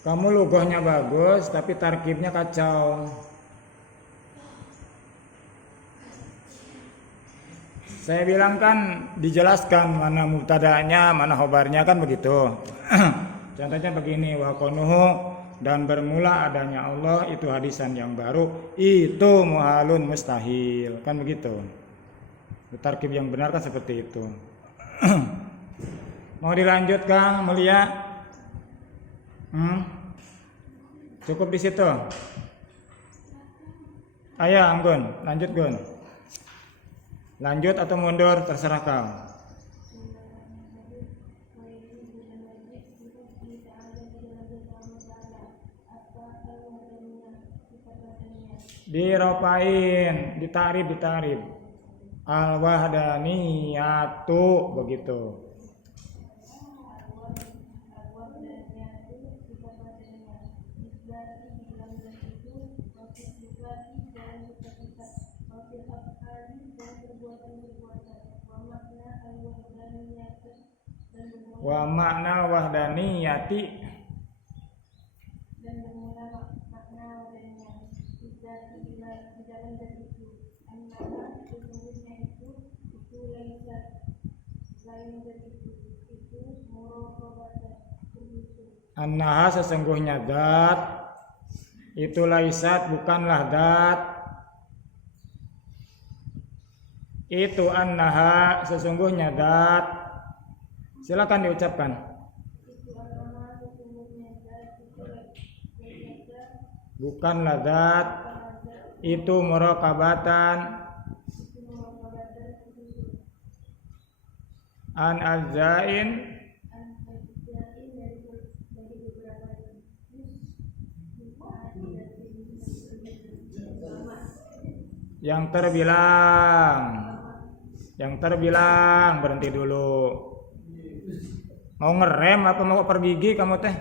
Kamu lughahnya bagus tapi tarkibnya kacau. Saya bilang kan dijelaskan mana mubtada'nya, mana khobarnya kan begitu. Contohnya begini, wa qanuhu dan bermula adanya Allah itu hadisan yang baru, itu muhalun mustahil, kan begitu. Tarkib yang benar kan seperti itu. Mau dilanjut Kang Mulia? Cukup di situ. Ayo Anggun, lanjut Gun. Lanjut atau mundur terserah kau. Diropain, ditarib. Al-wahdaniyatu begitu. Wa makna wahdaniyati dan bermula makna wahdaniyah di dalam dan itu annaha sesungguhnya itu laisa lain dari itu muraqabatan annaha sesungguhnya zat itu laisat bukanlah zat itu annaha sesungguhnya zat. Silakan diucapkan. Bukanlah zat itu muraqabatan an azzain yang terbilang berhenti dulu. Mau ngerem apa mau pergigi kamu teh?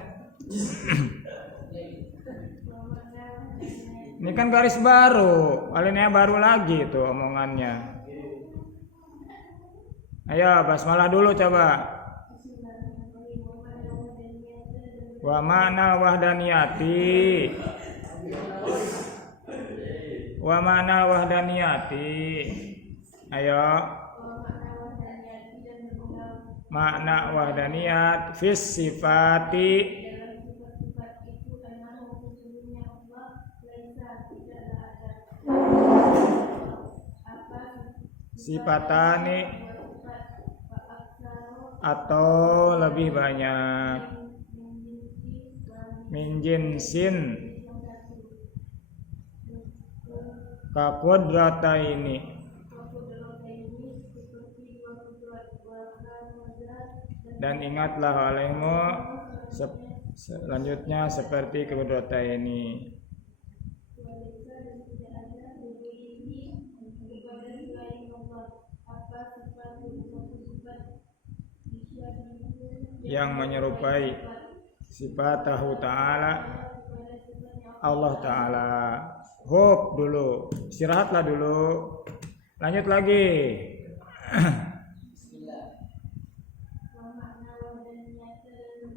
Ini kan garis baru, alinea baru lagi tuh omongannya. Ayo basmalah dulu coba. Wa ma'na wahdaniyati. Wa ma'na wahdaniyati. Ayo. Makna wahdaniyat fis sifati sifatani atau lebih banyak min jinsin ka qudrataini dan ingatlah olehmu selanjutnya seperti kudrota ini. Yang menyerupai sifat ta'ala Allah Ta'ala. Hop dulu, istirahatlah dulu. Lanjut lagi.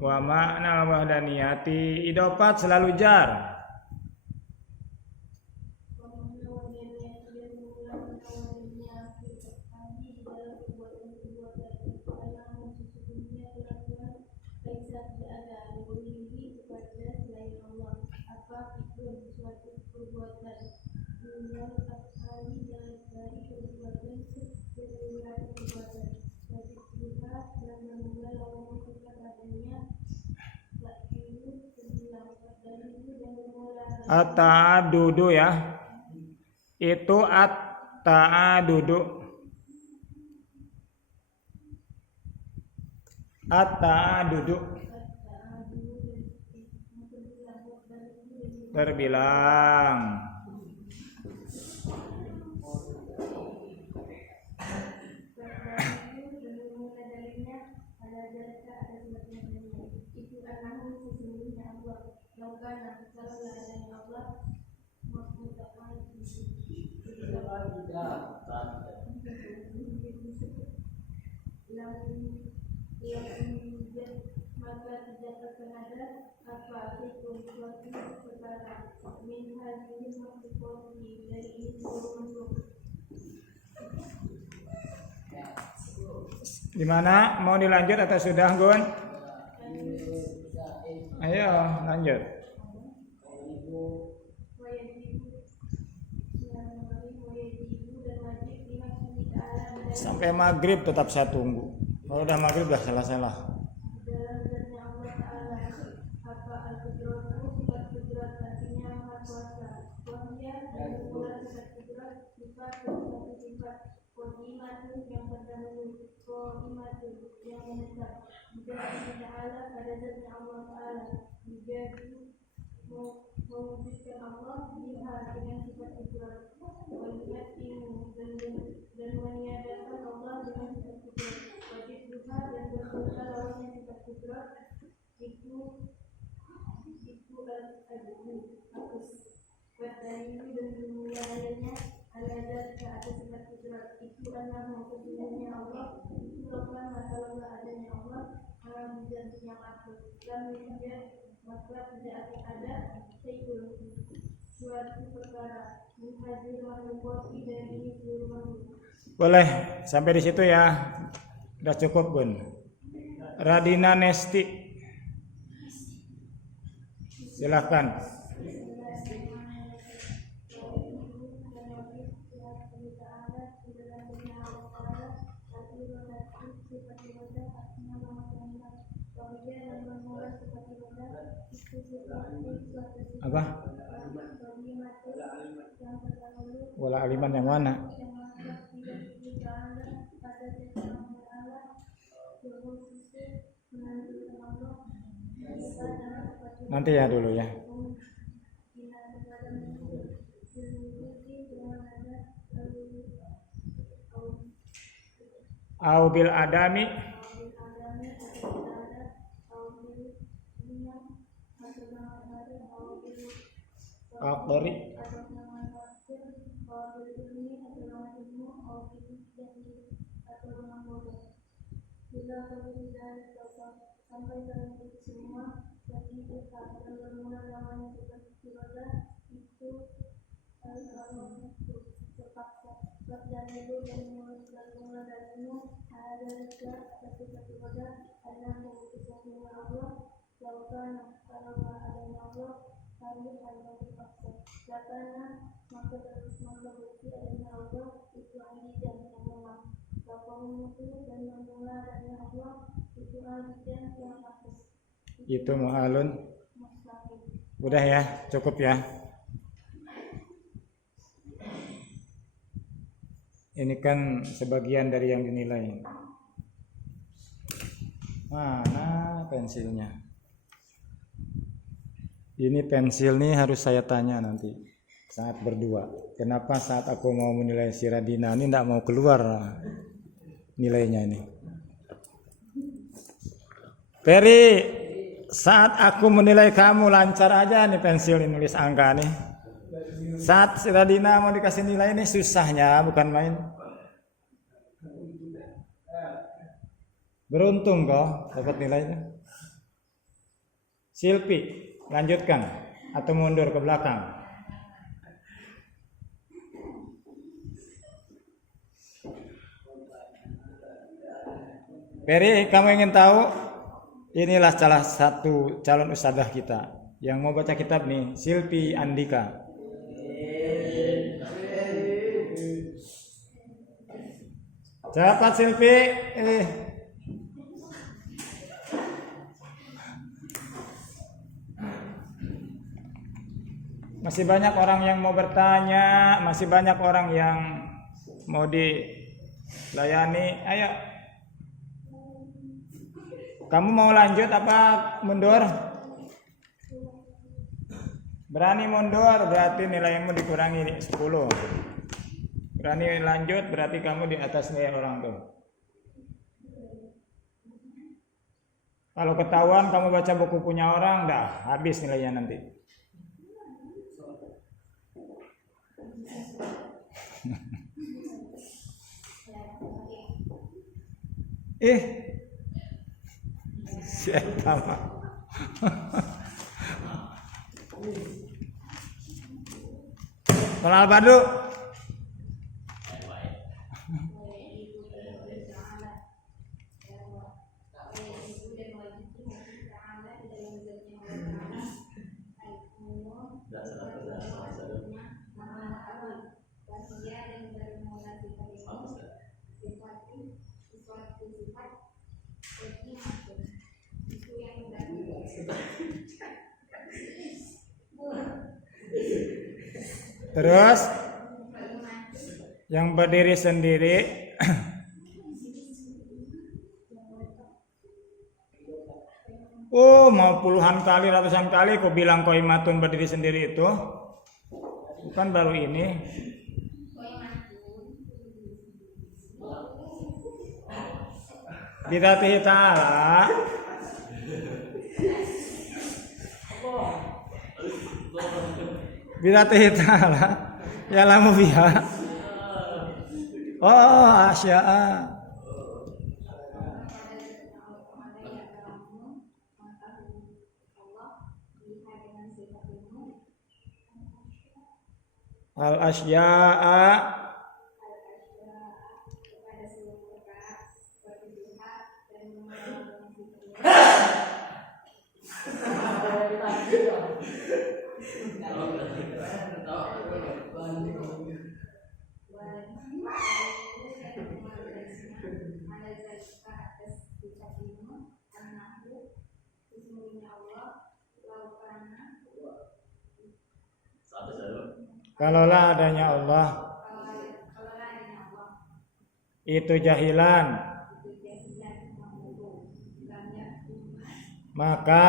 Wa makna wahdaniyati idofat selalu jar. At-ta'adudu ya. Itu at-ta'adudu. At-ta'adudu. Terbilang. Maka maka tidak akan ada apapun suatu perkara min hadhihi makhluqati dari ini seluruh makhluk. Gimana? Mau dilanjut atau sudah, Gun? Ayo, lanjut. Sampai maghrib tetap saya tunggu. Kalau udah maghrib udah salah-salah. Dalam zatnya Allah Ta'ala apa al-qudratu sifat qudrat artinya maha kuasa. Wahya dan pula sifat qudrat sifat satu sifat qadimatu yang terdahulu, qadimatu yang menetap. Zatnya Ta'ala pada zatnya Allah Ta'ala menjadi mewujudkan Allah biha dengan sifat qudrat. Walihat ilmu dan meniadakan Allah dengan sifat qudrat. Wajib duha dan berdoa lawannya sifat qudrat itu al-adlu hapus. Wadalilu dan kemuliaannya al-adad ke atas sifat qudrat itu anahu sesungguhnya Allah itu lakukan masalah adanya Allah alam dan yang akhir dan menjadi maka tidak akan ada suatu perkara menghadir makhluk dari seluruh makhluk. Boleh sampai di situ ya. Udah cukup, Bun. Radina Nesti. Silakan. Apa? Wala aliman yang mana? Nanti ya dulu ya. Au bil adami akhdari sampai dalam itu semua bagi kita dan bermula namanya seperti roda itu Allah terpaksa dan itu dan mula darinya ada satu roda adalah keputusan Allah lakukan kalau adanya Allah harus ada terpaksa karena maka bukti adanya Allah itu ahli dan yang memang lakukan itu dan memula adanya Allah itu ahli dan yang atas itu mu'alun. Udah ya, cukup ya. Ini kan sebagian dari yang dinilai. Mana pensilnya? Ini pensil nih harus saya tanya nanti saat berdua. Kenapa saat aku mau menilai si Radina ini tidak mau keluar nilainya ini? Peri, saat aku menilai kamu lancar aja nih pensil ini nulis angka nih. Saat si Radina mau dikasih nilai ini susahnya bukan main. Beruntung kok dapat nilainya. Silpi, lanjutkan atau mundur ke belakang. Peri, kamu ingin tahu? Inilah salah satu calon ustadzah kita yang mau baca kitab nih, Silpi Andika. Cepat Silpi. Masih banyak orang yang mau bertanya, masih banyak orang yang mau dilayani. Ayo. Kamu mau lanjut apa mundur? Berani mundur berarti nilaimu dikurangi 10. Berani lanjut berarti kamu di atas nilai orang tuh. Kalau ketahuan kamu baca buku punya orang, dah habis nilainya nanti. Si eta mah. Malal Badu. Terus yang berdiri sendiri mau puluhan kali, ratusan kali kau bilang qaimatun berdiri sendiri itu. Bukan baru ini. Bidzatihi ta'ala Bidzatihi ta'ala ya lamu biha. Oh, asya'a. Al asya'a kalaulah adanya Allah itu jahilan, maka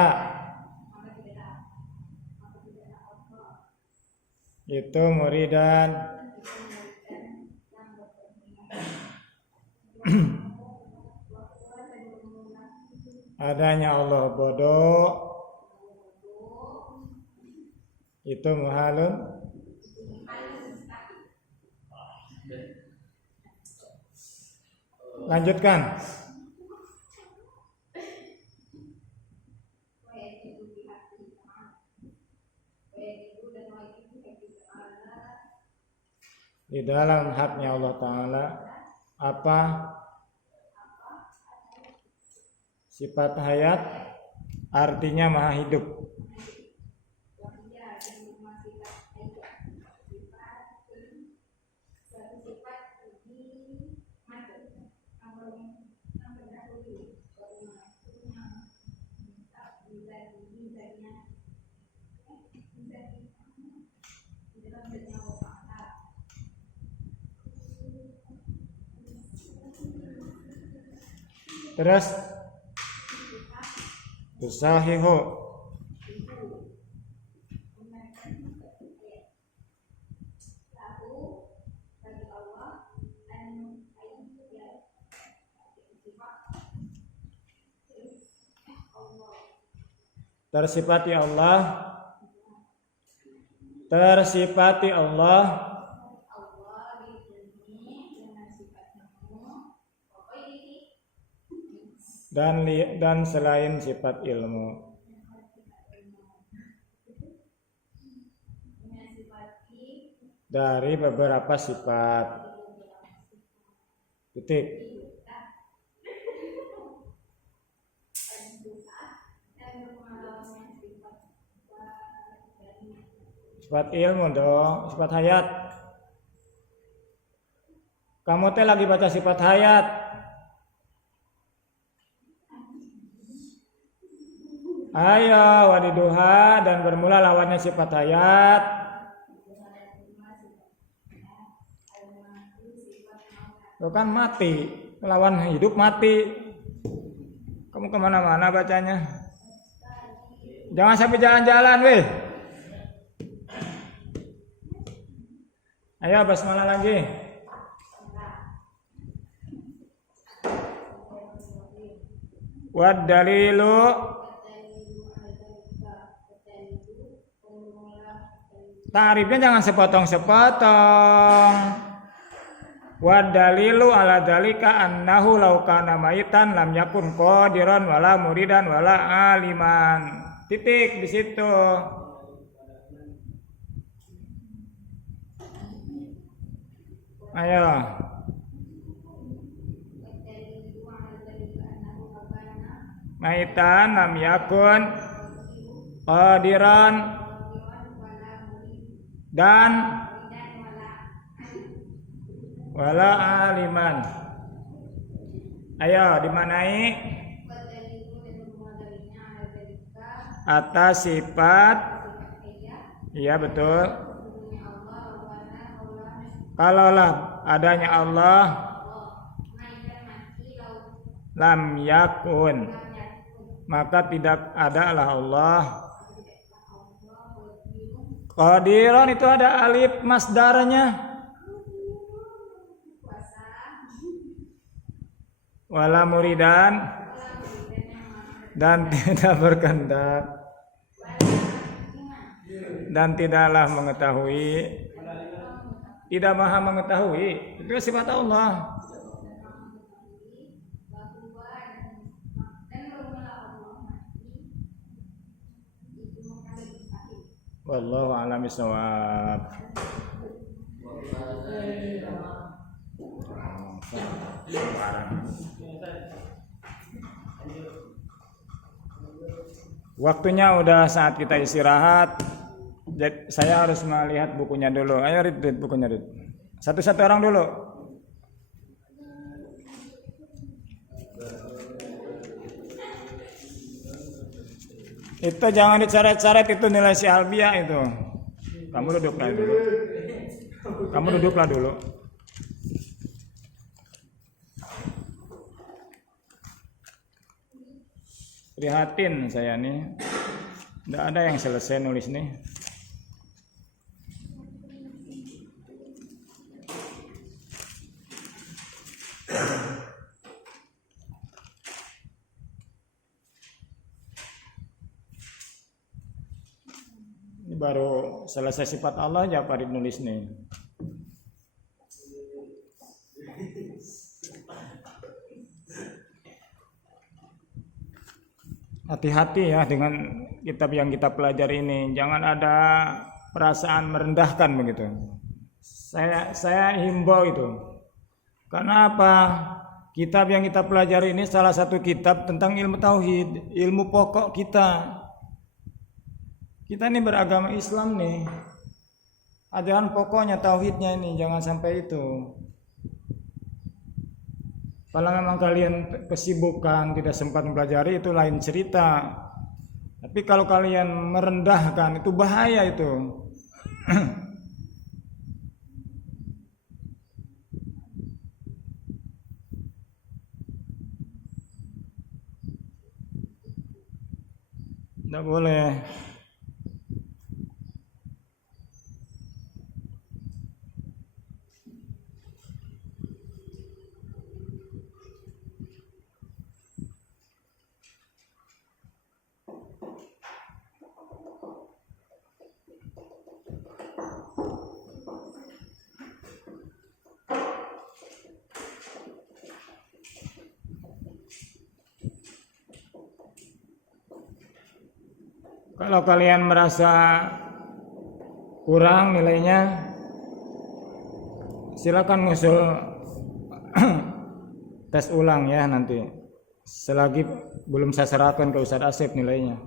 itu muridan. Adanya Allah bodoh itu muhalun. Lanjutkan. Di dalam haknya Allah Ta'ala apa? Sifat hayat artinya maha hidup. Terus tusahihu tersifati Allah dan selain sifat ilmu. Dari beberapa sifat. Titik. Sifat ilmu dong, sifat hayat. Kamu teh lagi baca sifat hayat. Ayo wadiduha dan bermula lawannya sifat hayat. Itu kan mati, lawan hidup mati. Kamu kemana-mana bacanya. Jangan sampai jalan-jalan weh. Ayo basmalah lagi. Wad dalilu ta'rifnya jangan sepotong-sepotong. Wa dalilu ala dalika annahu law kana maitan lam yakun qadiran wala muridan wala aliman. Titik di situ. Ayo. Maitan lam yakun qadiran dan wala aliman. Ayo dimanai atas sifat. Iya betul. Kalaulah adanya Allah lam yakun, maka tidak adalah Allah. Qadiran itu ada alif masdarnya. Wala muridan dan tidak berkehendak dan tidaklah mengetahui, tidak maha mengetahui. Itu sifat Allah. Wallahu a'lam bishawab. Waktunya udah saat kita istirahat. Jadi saya harus melihat bukunya dulu. Ayo read bukunya, read. Satu-satu orang dulu. Itu jangan dicoret-coret, itu nilai si Albia itu. Kamu duduklah dulu. Kamu duduklah dulu. Prihatin saya nih. Tidak ada yang selesai nulis nih. Ini baru selesai sifat Allah aja Farid nulis nih. Hati-hati ya dengan kitab yang kita pelajari ini. Jangan ada perasaan merendahkan begitu. Saya himbau itu. Karena apa? Kitab yang kita pelajari ini salah satu kitab tentang ilmu tauhid, ilmu pokok kita. Kita ini beragama Islam nih. Ajaran pokoknya tauhidnya ini, jangan sampai itu. Kalau memang kalian kesibukan tidak sempat mempelajari itu lain cerita. Tapi kalau kalian merendahkan itu bahaya itu. Tidak boleh. Kalau kalian merasa kurang nilainya, silakan ngusul tes ulang ya nanti. Selagi belum saya serahkan ke Ustadz Asif nilainya.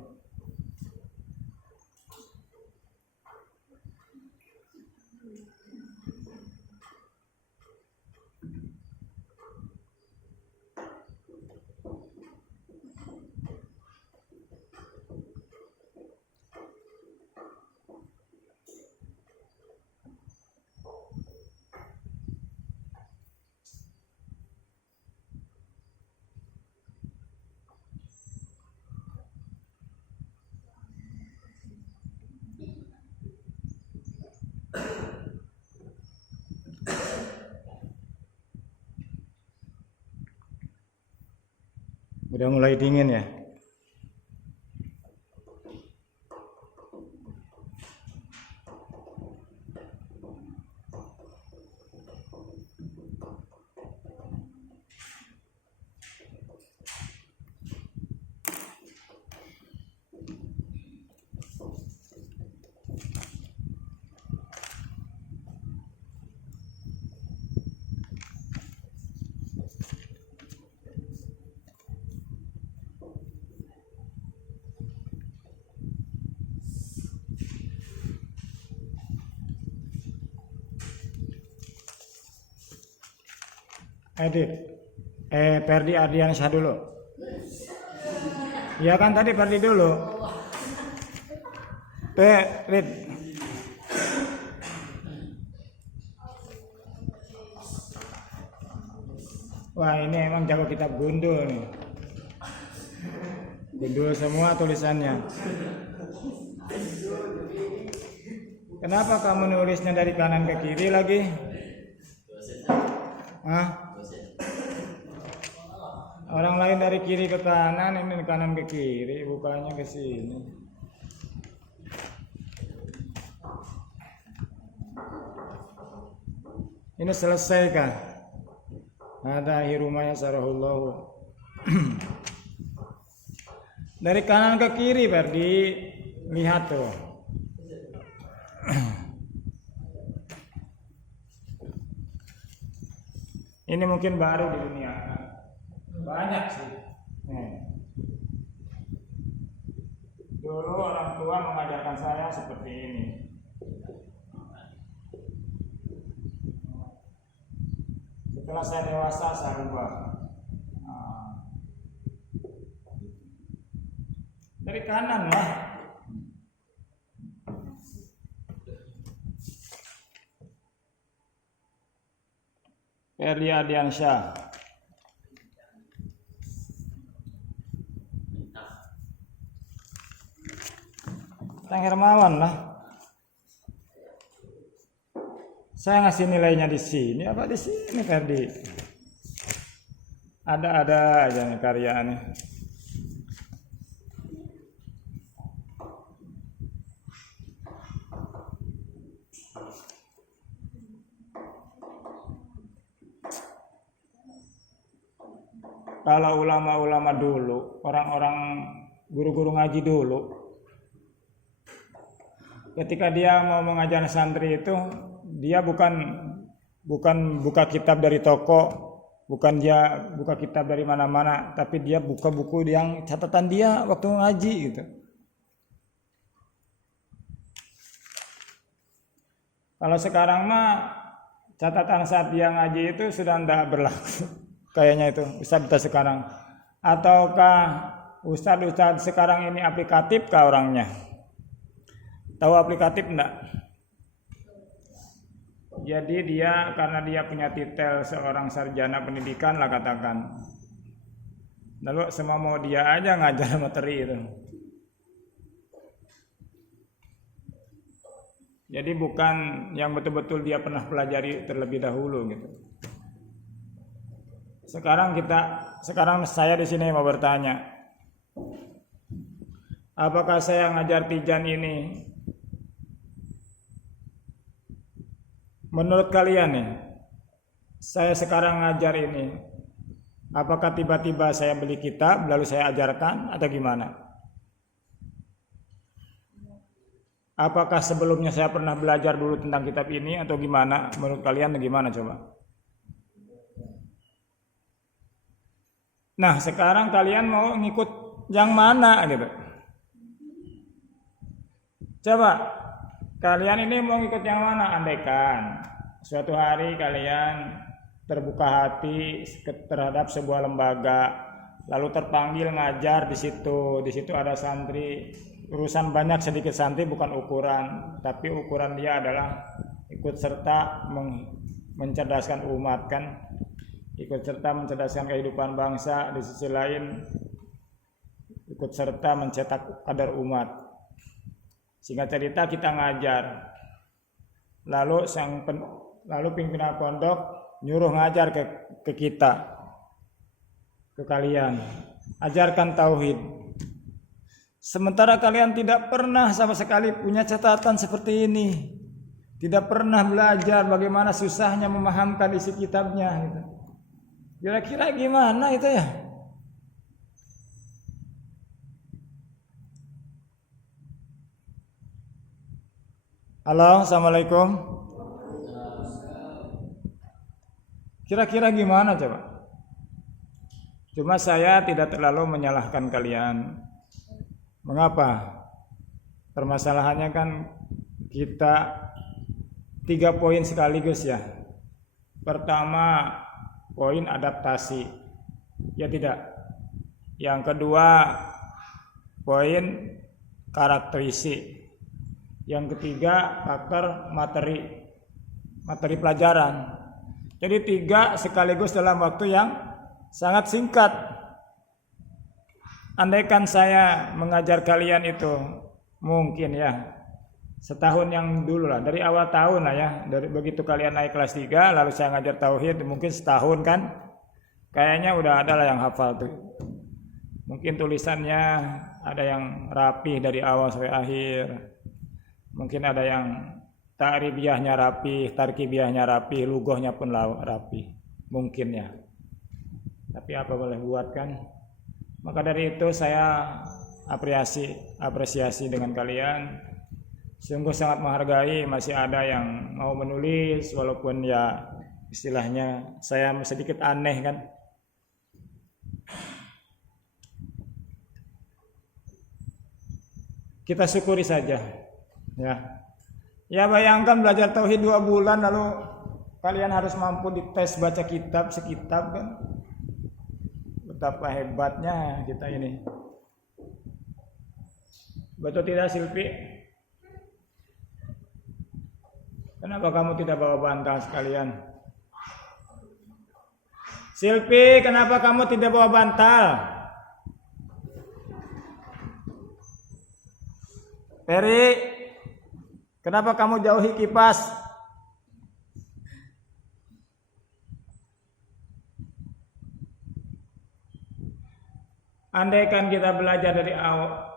Udah mulai dingin ya. Edit. Ferdi Ardiansyah dulu. Ya kan tadi Ferdi dulu. Read. Wah, ini emang jago kitab gundul nih. Gundul semua tulisannya. Kenapa kamu nulisnya dari kanan ke kiri lagi? Hah? Orang lain dari kiri ke kanan, ini dari kanan ke kiri, bukannya ke sini. Ini selesai kah? Ada hirumaya sarahullahu. Dari kanan ke kiri Ferdi, lihat tuh. Ini mungkin baru di dunia. Banyak sih. Dulu orang tua mengajarkan saya seperti ini. Setelah saya dewasa saya rubah. Dari kanan lah. Ferdi Ardiansyah. Kang Hermawan lah. Saya ngasih nilainya di sini apa di sini Ferdi? Ada aja nih karyanya. Kalau ulama-ulama dulu, orang-orang guru-guru ngaji dulu, ketika dia mau mengajar santri itu, dia bukan buka kitab dari toko, bukan dia buka kitab dari mana-mana, tapi dia buka buku yang catatan dia waktu ngaji gitu. Kalau sekarang mah catatan saat dia ngaji itu sudah tidak berlaku. Kayaknya itu ustadz sekarang. Ataukah ustadz sekarang ini aplikatif kah orangnya? Tahu aplikatif enggak? Jadi dia karena dia punya titel seorang sarjana pendidikan lah katakan. Lalu semua mau dia aja ngajar materi itu. Jadi bukan yang betul-betul dia pernah pelajari terlebih dahulu gitu. Sekarang saya di sini mau bertanya, apakah saya ngajar Tijan ini? Menurut kalian nih, saya sekarang ngajar ini, apakah tiba-tiba saya beli kitab lalu saya ajarkan atau gimana? Apakah sebelumnya saya pernah belajar dulu tentang kitab ini atau gimana? Menurut kalian gimana coba? Nah sekarang kalian mau ngikut yang mana gitu? Coba kalian ini mau ngikut yang mana? Andaikan suatu hari kalian terbuka hati terhadap sebuah lembaga, lalu terpanggil ngajar di situ ada santri, urusan banyak sedikit santri bukan ukuran, tapi ukuran dia adalah ikut serta mencerdaskan umat kan. Ikut serta mencerdaskan kehidupan bangsa, di sisi lain ikut serta mencetak kader umat. Singkat cerita kita ngajar, lalu pimpinan pondok nyuruh ngajar ke kita, ke kalian, ajarkan tauhid. Sementara kalian tidak pernah sama sekali punya catatan seperti ini, tidak pernah belajar bagaimana susahnya memahamkan isi kitabnya gitu. Kira-kira gimana itu ya? Halo, assalamualaikum. Kira-kira gimana coba? Cuma saya tidak terlalu menyalahkan kalian. Mengapa? Permasalahannya kan kita 3 poin sekaligus ya. Pertama, poin adaptasi. Ya tidak. Yang kedua, poin karakteristik. Yang ketiga, faktor materi pelajaran. Jadi 3 sekaligus dalam waktu yang sangat singkat. Andaikan saya mengajar kalian itu mungkin ya setahun yang dulu lah, dari awal tahun lah ya, dari begitu kalian naik kelas 3 lalu saya ngajar tauhid mungkin setahun kan, kayaknya udah ada lah yang hafal tuh. Mungkin tulisannya ada yang rapi dari awal sampai akhir, mungkin ada yang ta'ribiyahnya rapi, tarkibiyahnya rapi, lughahnya pun rapi, mungkin ya. Tapi apa boleh buat kan. Maka dari itu saya apresiasi dengan kalian. Sungguh sangat menghargai masih ada yang mau menulis walaupun ya istilahnya saya sedikit aneh kan. Kita syukuri saja ya. Ya bayangkan belajar tauhid 2 bulan lalu kalian harus mampu dites baca kitab sekitab kan. Betapa hebatnya kita ini. Betul tidak Silpi? Kenapa kamu tidak bawa bantal sekalian? Silpi, kenapa kamu tidak bawa bantal? Peri, kenapa kamu jauhi kipas? Andaikan kita belajar dari awal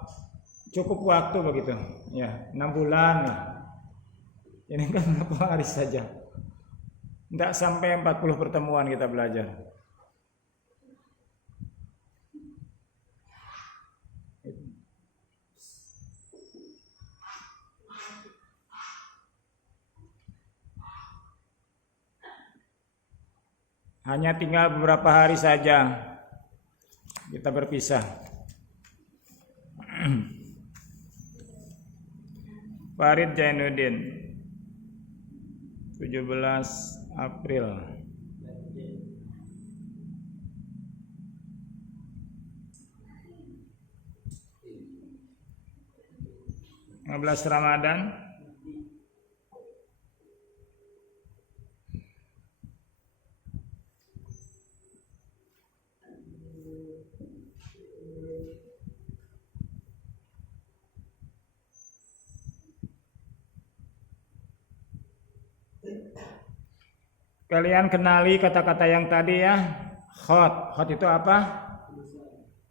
cukup waktu begitu, ya 6 bulan. Ini kan berapa hari saja, tidak sampai 40 pertemuan kita belajar. Hanya tinggal beberapa hari saja kita berpisah. Farid Jainuddin 17 April 15 Ramadan Kalian kenali kata-kata yang tadi ya. Khot itu apa?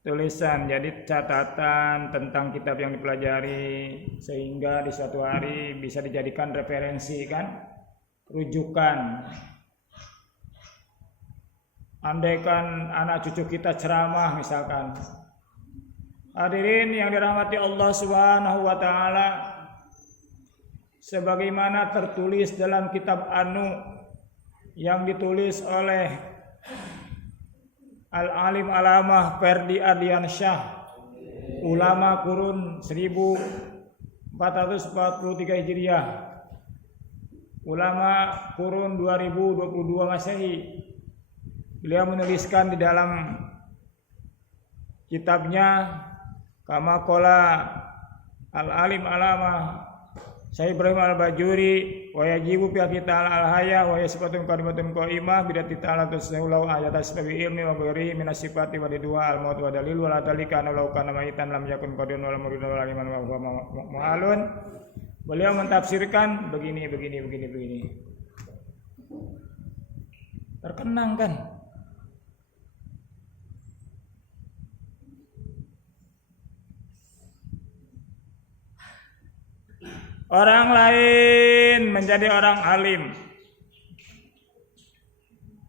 Tulisan. Jadi catatan tentang kitab yang dipelajari sehingga di suatu hari bisa dijadikan referensi kan, rujukan. Andaikan anak cucu kita ceramah misalkan. Hadirin yang dirahmati Allah Subhanahu wa taala, sebagaimana tertulis dalam kitab Anu yang ditulis oleh Al-Alim Alamah Ferdi Ardiansyah, ulama kurun 1443 Hijriah, ulama kurun 2022 Masehi. Beliau menuliskan di dalam kitabnya kama qala Al-Alim Alamah Syekh Ibrahim Al-Bajuri wa yajibu fi kita al-haya wa yasfatun kalimatun qaimah bidati ta'ala tasawlau ayat asbabi ilmi wa ghairi min asifati wa dua al-maut wa dalil wa la dalika anna law kana maitan lam yakun qadirun wal murid wal aliman wa huwa mu'alun. Beliau mentafsirkan begini. Terkenang kan? Orang lain menjadi orang alim.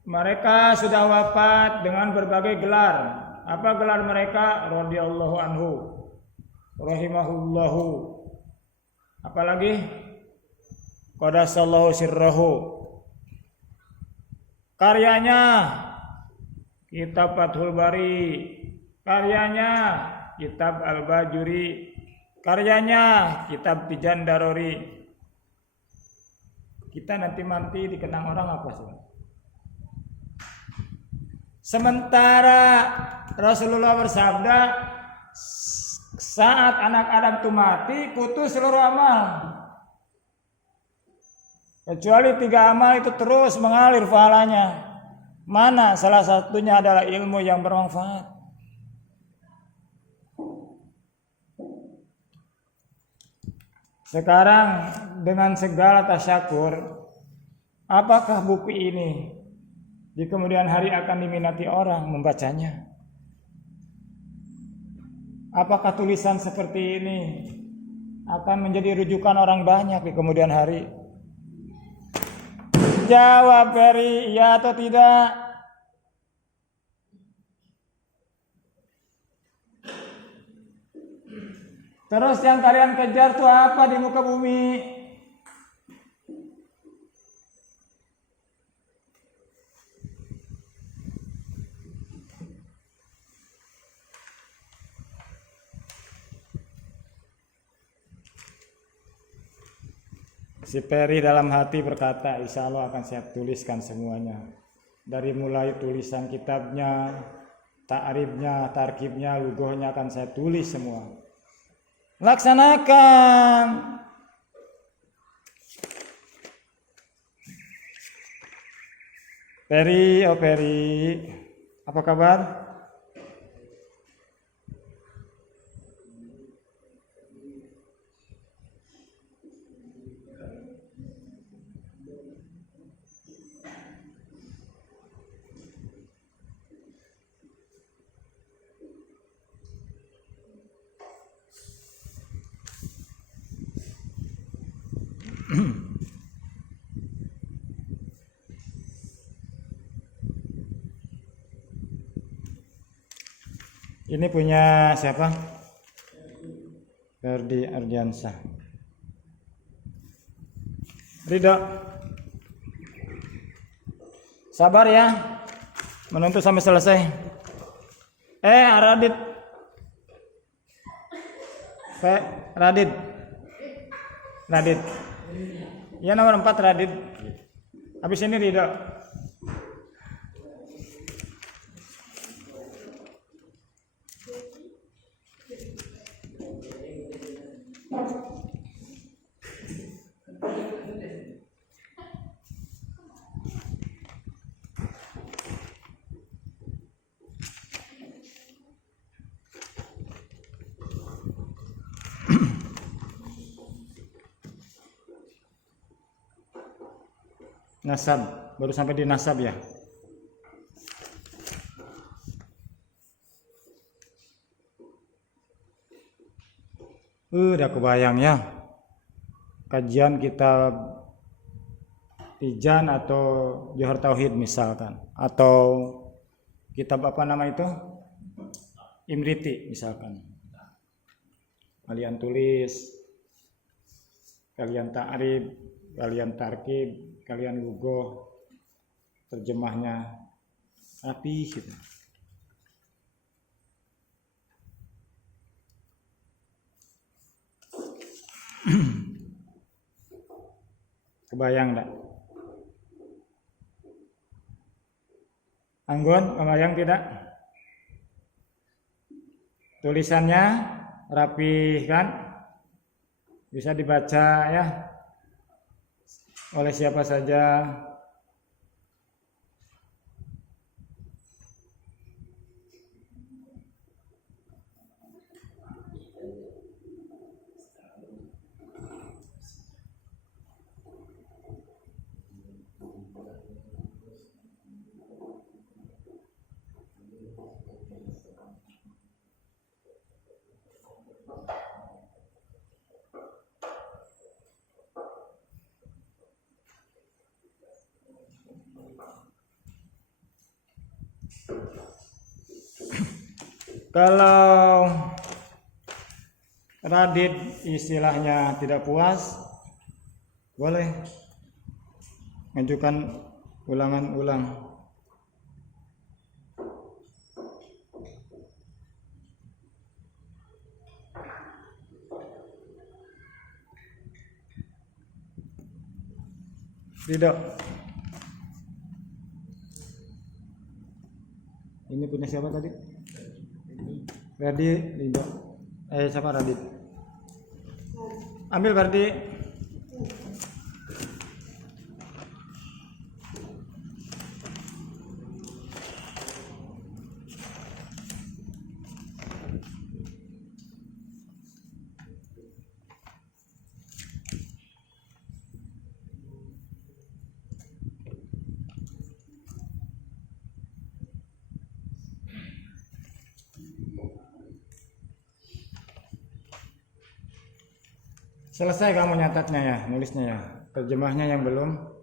Mereka sudah wafat dengan berbagai gelar. Apa gelar mereka? Radhiyallahu anhu, rahimahullahu. Apalagi? Qadasallahu sirrahu. Karyanya Kitab Fathul Bari, karyanya Kitab Al-Bajuri, karyanya Kitab Tijan Darori. Kita nanti dikenang orang apa sih? Sementara Rasulullah bersabda, saat anak Adam itu mati, putus seluruh amal. Kecuali 3 amal itu terus mengalir pahalanya. Mana salah satunya adalah ilmu yang bermanfaat. Sekarang dengan segala tasyakur, apakah buku ini di kemudian hari akan diminati orang membacanya? Apakah tulisan seperti ini akan menjadi rujukan orang banyak di kemudian hari? Jawab Ferry, iya atau tidak? Terus yang kalian kejar tuh apa di muka bumi? Si Peri dalam hati berkata, insya Allah akan saya tuliskan semuanya. Dari mulai tulisan kitabnya, ta'ribnya, tarkibnya, lugohnya akan saya tulis semua. Laksanakan. Peri, oh Peri, apa kabar? Ini punya siapa? Ferdi Ardiansyah. Ridho. Sabar ya. Menuntut sampai selesai. Radit. Radit. Radit. Ya nomor 4 Radit. Habis ini Ridho. Nasab, baru sampai di nasab ya. Udah kebayang ya. Kajian kitab Tijan atau Johor Tauhid misalkan, atau kitab apa nama itu? Imriti misalkan. Kalian tulis, kalian ta'rib, kalian tarkib, kalian lugoh, terjemahnya rapi gitu. Kebayang enggak? Anggun, kebayang tidak? Tulisannya rapi kan? Bisa dibaca ya oleh siapa saja. Kalau Radit istilahnya tidak puas, boleh mengajukan ulangan ulang. Tidak. Ini punya siapa tadi? Verdi, Lindo. Siapa Radit? Ambil Verdi. Selesai kamu nyatatnya ya, nulisnya ya. Terjemahnya yang belum.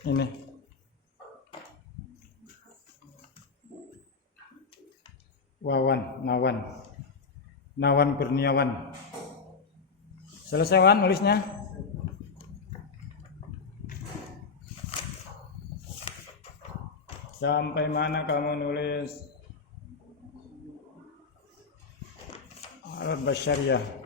Ini Nawan Kurniawan. Selesai Wan nulisnya? Sampai mana kamu nulis? Al-Basyariyah.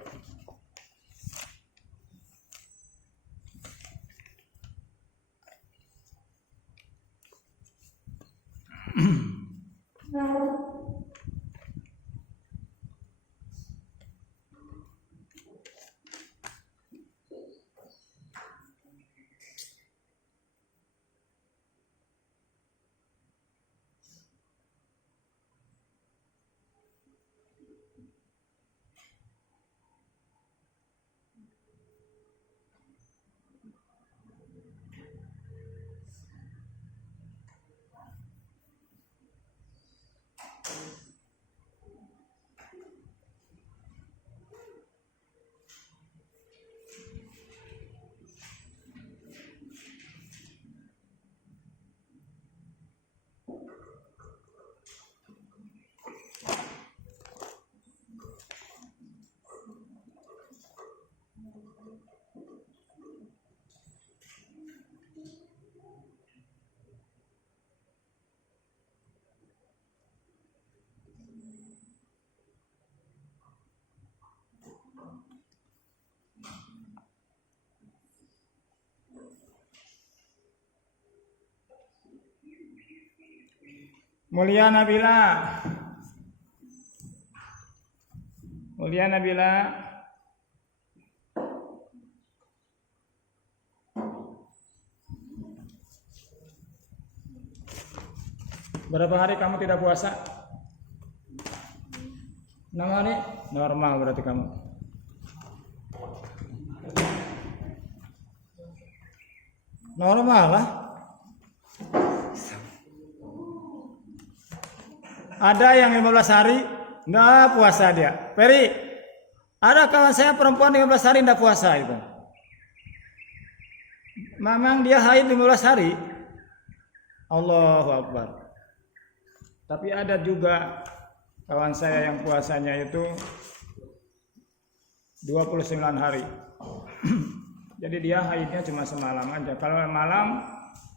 Mulia Nabila. Berapa hari kamu tidak puasa? 6 hari? Normal berarti kamu. Normal lah. Ada yang 15 hari enggak puasa dia. Peri, ada kawan saya perempuan 15 hari enggak puasa itu. Memang dia haid 15 hari. Allahu Akbar. Tapi ada juga kawan saya yang puasanya itu 29 hari. Jadi dia haidnya cuma semalam aja. Kalau malam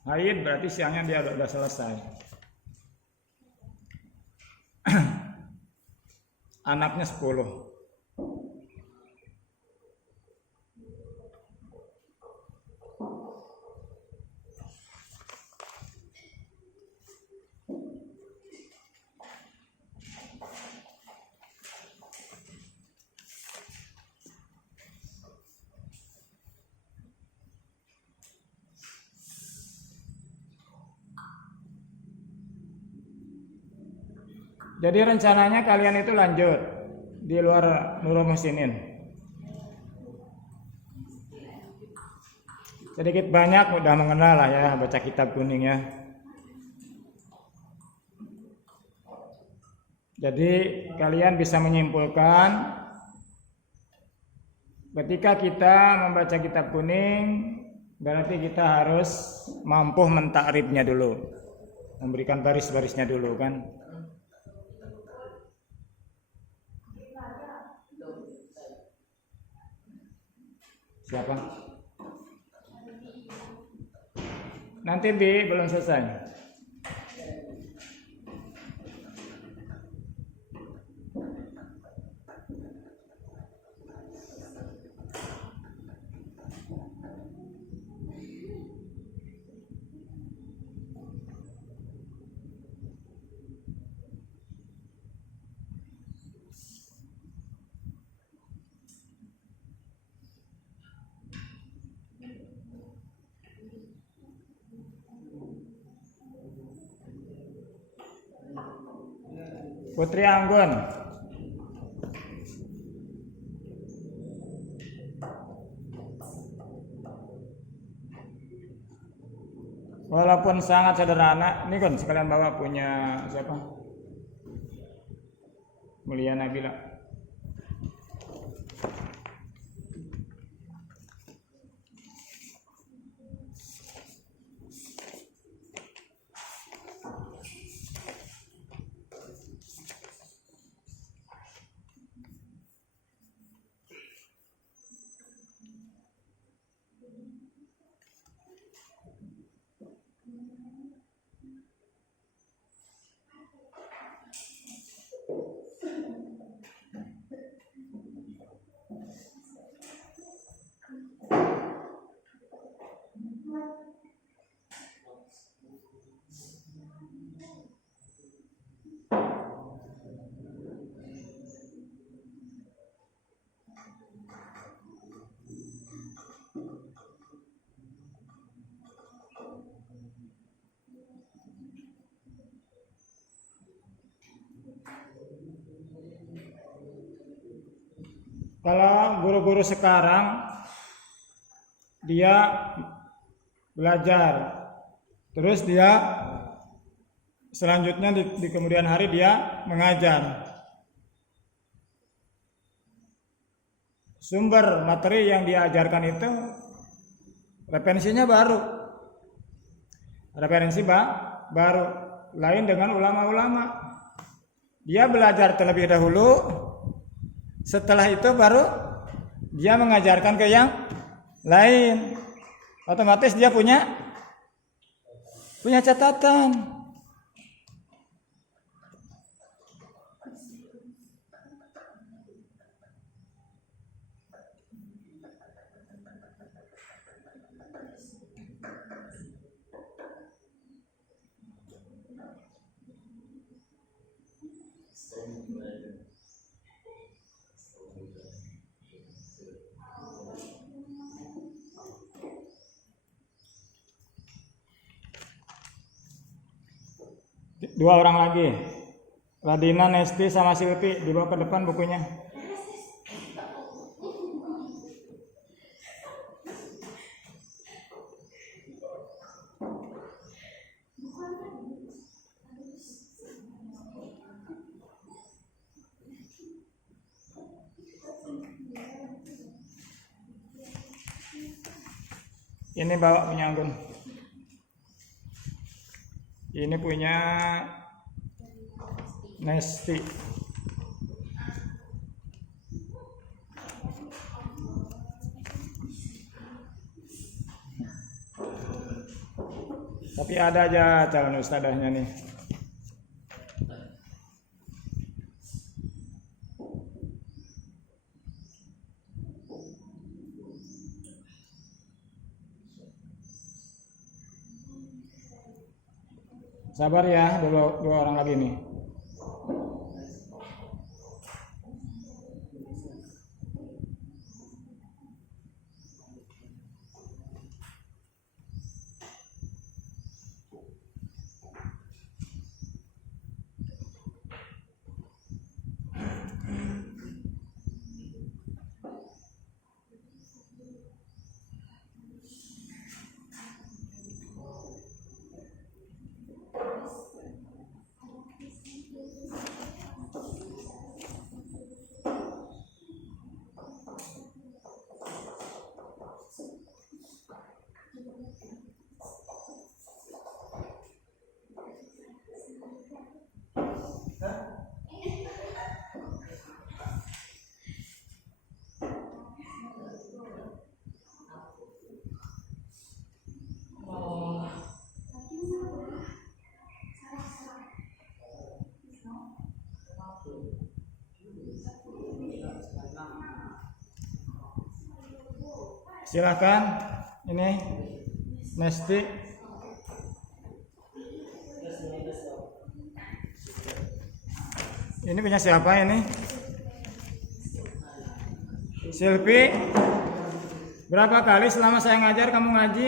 haid berarti siangnya dia udah selesai. Anaknya 10. Jadi rencananya kalian itu lanjut di luar Nurul Muhsinin. Sedikit banyak udah mengenal lah ya baca kitab kuning ya. Jadi kalian bisa menyimpulkan ketika kita membaca kitab kuning berarti kita harus mampu mentakribnya dulu, memberikan baris-barisnya dulu kan. Siapa? Nanti belum selesai. Putri Anggun. Walaupun sangat sederhana, ini kan sekalian bawa punya siapa? Mulia Nabila. Kalau guru-guru sekarang dia belajar, terus dia selanjutnya di kemudian hari dia mengajar. Sumber materi yang diajarkan itu referensinya baru, baru, lain dengan ulama-ulama. Dia belajar terlebih dahulu. Setelah itu baru dia mengajarkan ke yang lain. Otomatis dia punya catatan. Dua orang lagi, Radina, Nesti, sama Silvi, dibawa ke depan bukunya. Ini bawa punya Anggun. Ini punya Nesti. Tapi ada aja calon ustadahnya nih. Sabar ya, dua orang lagi nih. Silakan. Ini Nesti. Ini punya siapa ini? Silvi. Berapa kali selama saya ngajar kamu ngaji?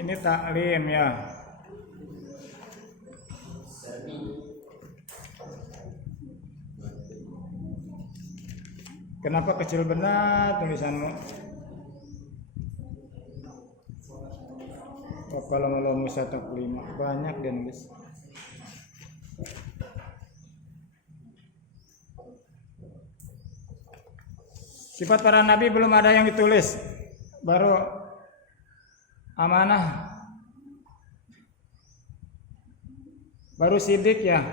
Ini taklim ya. Kenapa kecil benar tulisanmu? Oh, kalau mau Musa taklima banyak dan guys. Sifat para nabi belum ada yang ditulis, baru amanah, baru sidik ya.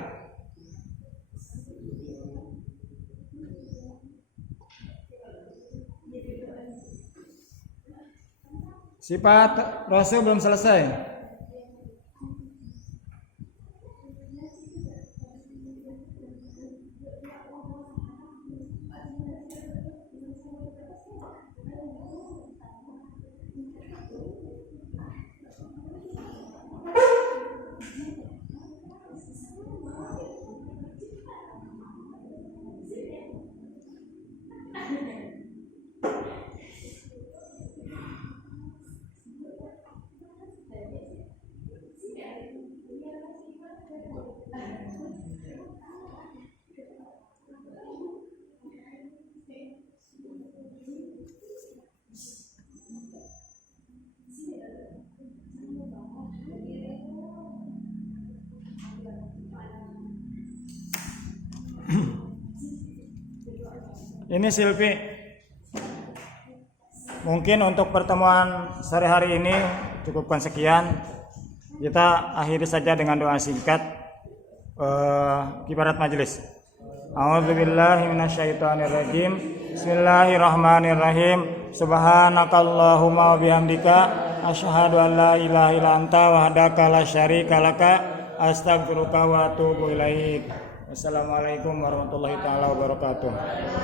Sifat Rasul belum selesai. Ini Silvi. Mungkin untuk pertemuan sore hari ini cukupkan sekian. Kita akhiri saja dengan doa singkat kibarat majelis. A'udzubillahi minasyaitonirrajim. Bismillahirrahmanirrahim. Subhanakallahumma wa bihamdika asyhadu an la ilaha illa anta wahdaka la syarika laka astaghfiruka wa atubu ilaik. Wassalamualaikum warahmatullahi taala wabarakatuh.